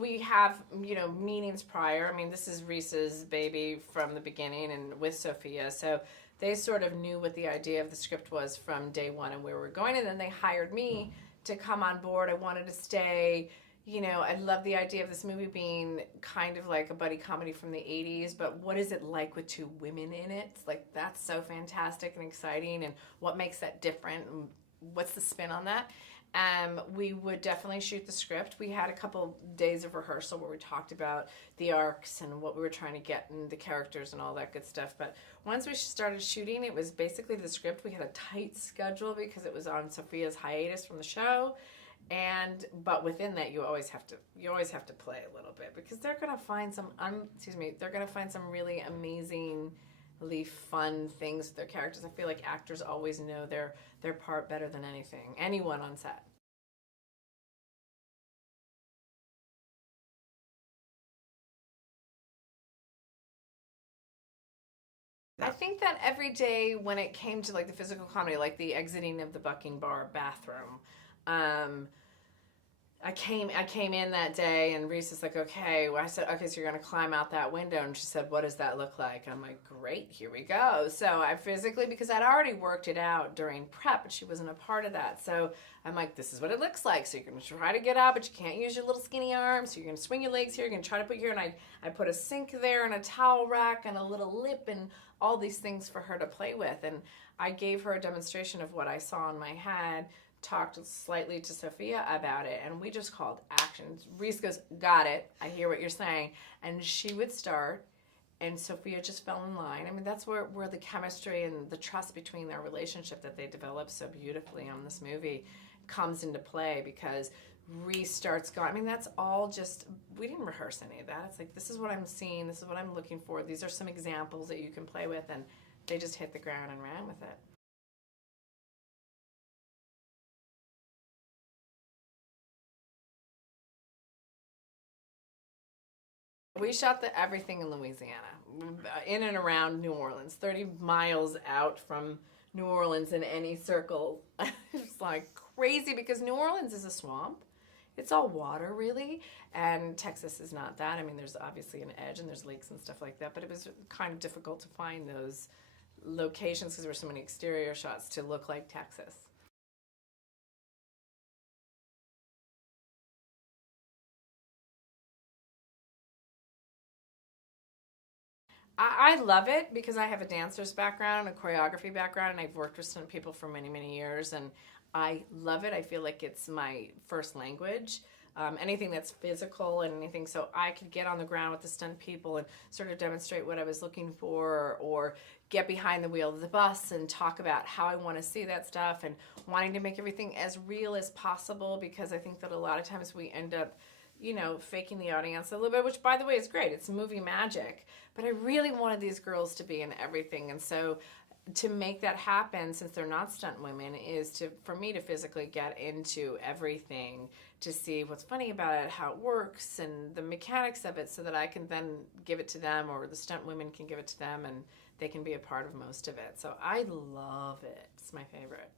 We have, meetings prior. I mean, this is Reese's baby from the beginning and with Sophia. So they sort of knew what the idea of the script was from day one and where we were going. And then they hired me to come on board. I wanted to stay. I love the idea of this movie being kind of like a buddy comedy from the 80s, but what is it like with two women in it? Like, that's so fantastic and exciting, and what makes that different, and what's the spin on that? We would definitely shoot the script. We had a couple days of rehearsal where we talked about the arcs and what we were trying to get and the characters and all that good stuff. But once we started shooting, it was basically the script. We had a tight schedule because it was on Sophia's hiatus from the show. But within that, you always have to play a little bit, because they're gonna find some really amazingly fun things with their characters. I feel like actors always know their part better than anyone on set. I think that every day when it came to like the physical comedy, like the exiting of the Bucking Bar bathroom, I came in that day, and Reese is like, okay. Well, I said, okay, so you're gonna climb out that window, and she said, what does that look like? And I'm like, great, here we go. So I physically, because I'd already worked it out during prep, but she wasn't a part of that. So I'm like, this is what it looks like. So you're gonna try to get out, but you can't use your little skinny arms. So you're gonna swing your legs here. You're gonna try to put here, and I put a sink there and a towel rack and a little lip and all these things for her to play with. And I gave her a demonstration of what I saw in my head, talked slightly to Sophia about it, and we just called action. Reese goes, got it, I hear what you're saying. And she would start, and Sophia just fell in line. I mean, that's where the chemistry and the trust between their relationship that they developed so beautifully on this movie comes into play, because Reese starts going. I mean, that's all just, we didn't rehearse any of that. It's like, this is what I'm seeing, this is what I'm looking for, these are some examples that you can play with, and they just hit the ground and ran with it. We shot everything in Louisiana, in and around New Orleans, 30 miles out from New Orleans in any circle. It's like crazy, because New Orleans is a swamp. It's all water, really, and Texas is not that. I mean, there's obviously an edge and there's lakes and stuff like that, but it was kind of difficult to find those locations because there were so many exterior shots to look like Texas. I love it because I have a dancer's background, a choreography background, and I've worked with stunt people for many, many years, and I love it. I feel like it's my first language. Anything that's physical and anything, so I could get on the ground with the stunt people and sort of demonstrate what I was looking for, or get behind the wheel of the bus and talk about how I want to see that stuff, and wanting to make everything as real as possible, because I think that a lot of times we end up faking the audience a little bit, which by the way is great. It's movie magic. But I really wanted these girls to be in everything. And so to make that happen, since they're not stunt women, is for me to physically get into everything, to see what's funny about it, how it works, and the mechanics of it, so that I can then give it to them, or the stunt women can give it to them, and they can be a part of most of it. So I love it. It's my favorite.